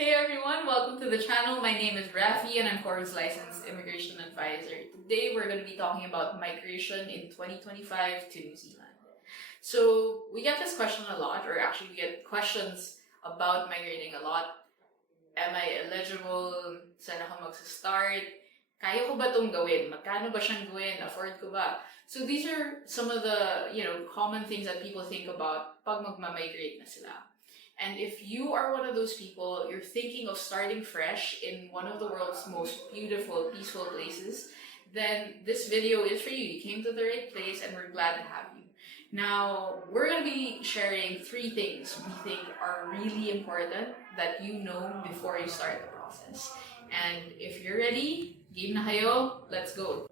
Hey everyone, welcome to the channel. My name is Rafi and I'm Koru's licensed immigration advisor. Today we're going to be talking about migration in 2025 to New Zealand. So we get this question a lot, or actually we get questions about migrating a lot. Am I eligible? Saan ako magsa-start? Kaya ko ba itong gawin? Magkano ba siyang gawin? Afford ko ba? So these are some of the, common things that people think about pag magma-migrate na sila. And if you are one of those people, you're thinking of starting fresh in one of the world's most beautiful, peaceful places, then this video is for you. You came to the right place and we're glad to have you. Now, we're going to be sharing 3 things we think are really important that you know before you start the process. And if you're ready, game na kayo, let's go.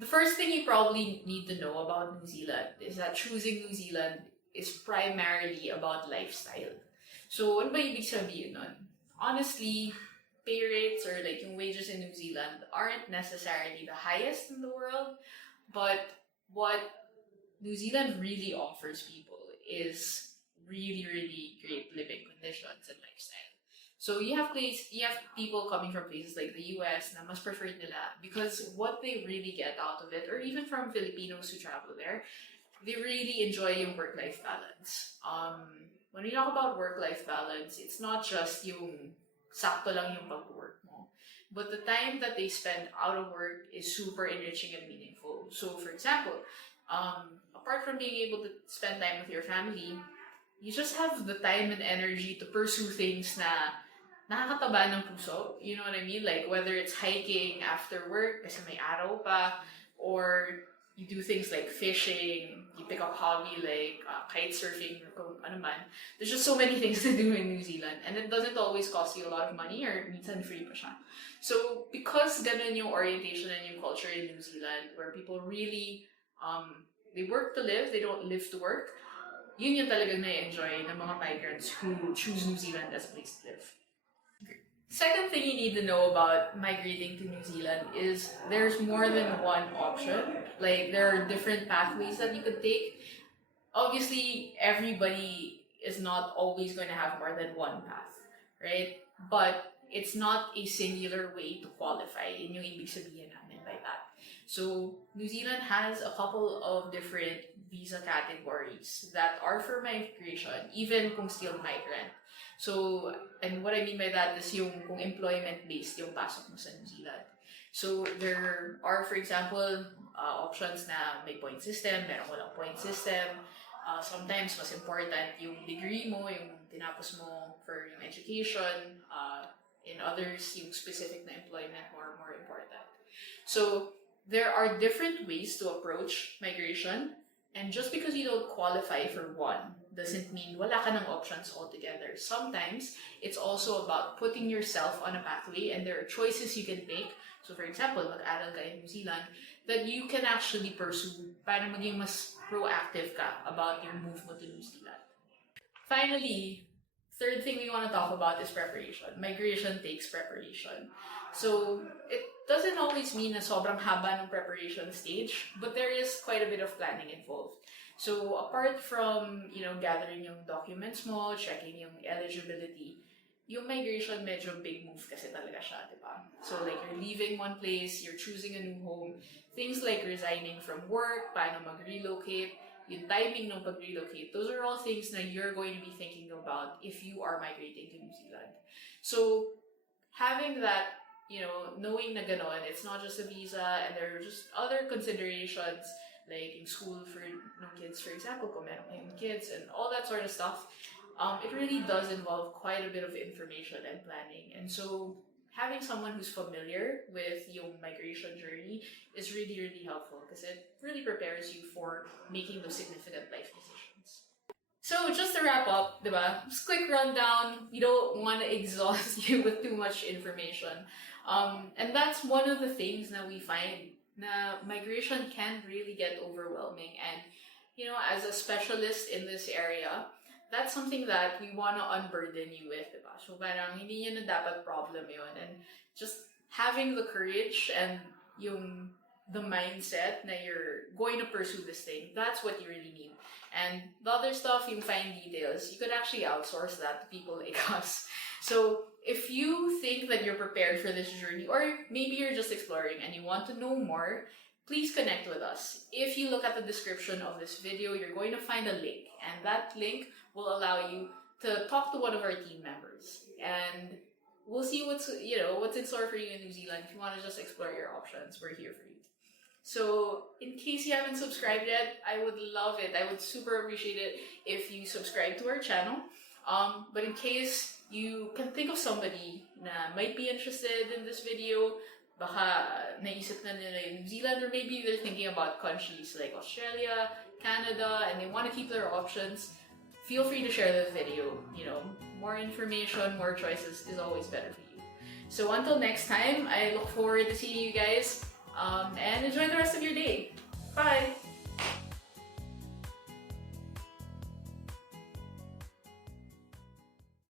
The first thing you probably need to know about New Zealand is that choosing New Zealand is primarily about lifestyle. So, ano ba ibig sabihin nun? Honestly, pay rates or like yung wages in New Zealand aren't necessarily the highest in the world, but what New Zealand really offers people is really, really great living conditions and lifestyle. So you have people coming from places like the US na mas preferred nila because what they really get out of it, or even from Filipinos who travel there, they really enjoy yung work-life balance. When we talk about work-life balance, it's not just yung sakto lang yung pag-work mo, but the time that they spend out of work is super enriching and meaningful. So, for example, apart from being able to spend time with your family, you just have the time and energy to pursue things na nakakataba ng puso. You know what I mean? Like whether it's hiking after work kasi may araw pa, or you do things like fishing, you pick up hobby like kite surfing or kung ano man. There's just so many things to do in New Zealand and it doesn't always cost you a lot of money or minsan free pa siya. So because ganun yung orientation and yung culture in New Zealand where people really, they work to live, they don't live to work, yun yung talagang na-enjoy ng mga migrants who choose New Zealand as a place to live. Second thing you need to know about migrating to New Zealand is there's more than one option. Like there are different pathways that you could take. Obviously, everybody is not always going to have more than one path, right? But it's not a singular way to qualify. Yun yung ibig sabihin namin by that. So New Zealand has a couple of different visa categories that are for migration, even kung skilled migrant. So, and what I mean by that is yung kung employment-based yung pasok mo sa New Zealand. So, there are, for example, options na may point system, meron walang point system. Sometimes, mas important yung degree mo, yung tinapos mo for yung education. In others, yung specific na employment more important. So, there are different ways to approach migration. And just because you don't qualify for one doesn't mean wala ka ng options altogether. Sometimes, it's also about putting yourself on a pathway and there are choices you can make. So for example, mag-aral ka in New Zealand, that you can actually pursue para maging mas proactive ka about your move mo to New Zealand. Finally, third thing we want to talk about is preparation. Migration takes preparation. So it doesn't always mean na sobrang haba ng preparation stage, but there is quite a bit of planning involved. So apart from, gathering yung documents mo, checking yung eligibility, yung migration medyo big move kasi talaga siya, di ba? So like you're leaving one place, you're choosing a new home, things like resigning from work, paano mag-relocate, yung timing ng pag-relocate, those are all things na you're going to be thinking about if you are migrating to New Zealand. So having that, knowing na ganon, it's not just a visa and there are just other considerations like in school for kids, for example, kung meron kayong kids and all that sort of stuff, it really does involve quite a bit of information and planning. And so having someone who's familiar with your migration journey is really, really helpful because it really prepares you for making those significant life decisions. So just to wrap up, diba? Just quick rundown. We don't want to exhaust you with too much information. And that's one of the things that we find na migration can really get overwhelming. And, as a specialist in this area, that's something that we want to unburden you with, diba? So parang hindi yun na dapat problem yun. And just having the courage and the mindset na you're going to pursue this thing, that's what you really need. And the other stuff, yung fine details, you could actually outsource that to people like us. So if you think that you're prepared for this journey, or maybe you're just exploring and you want to know more, please connect with us. If you look at the description of this video, you're going to find a link, and that link will allow you to talk to one of our team members. And we'll see what's in store for you in New Zealand. If you want to just explore your options, we're here for you. So in case you haven't subscribed yet, I would love it. I would super appreciate it if you subscribe to our channel. But in case you can think of somebody na might be interested in this video, baka naisip na nila in New Zealand, or maybe they're thinking about countries like Australia, Canada, and they want to keep their options, feel free to share the video. More information, more choices is always better for you. So until next time, I look forward to seeing you guys, and enjoy the rest of your day. Bye!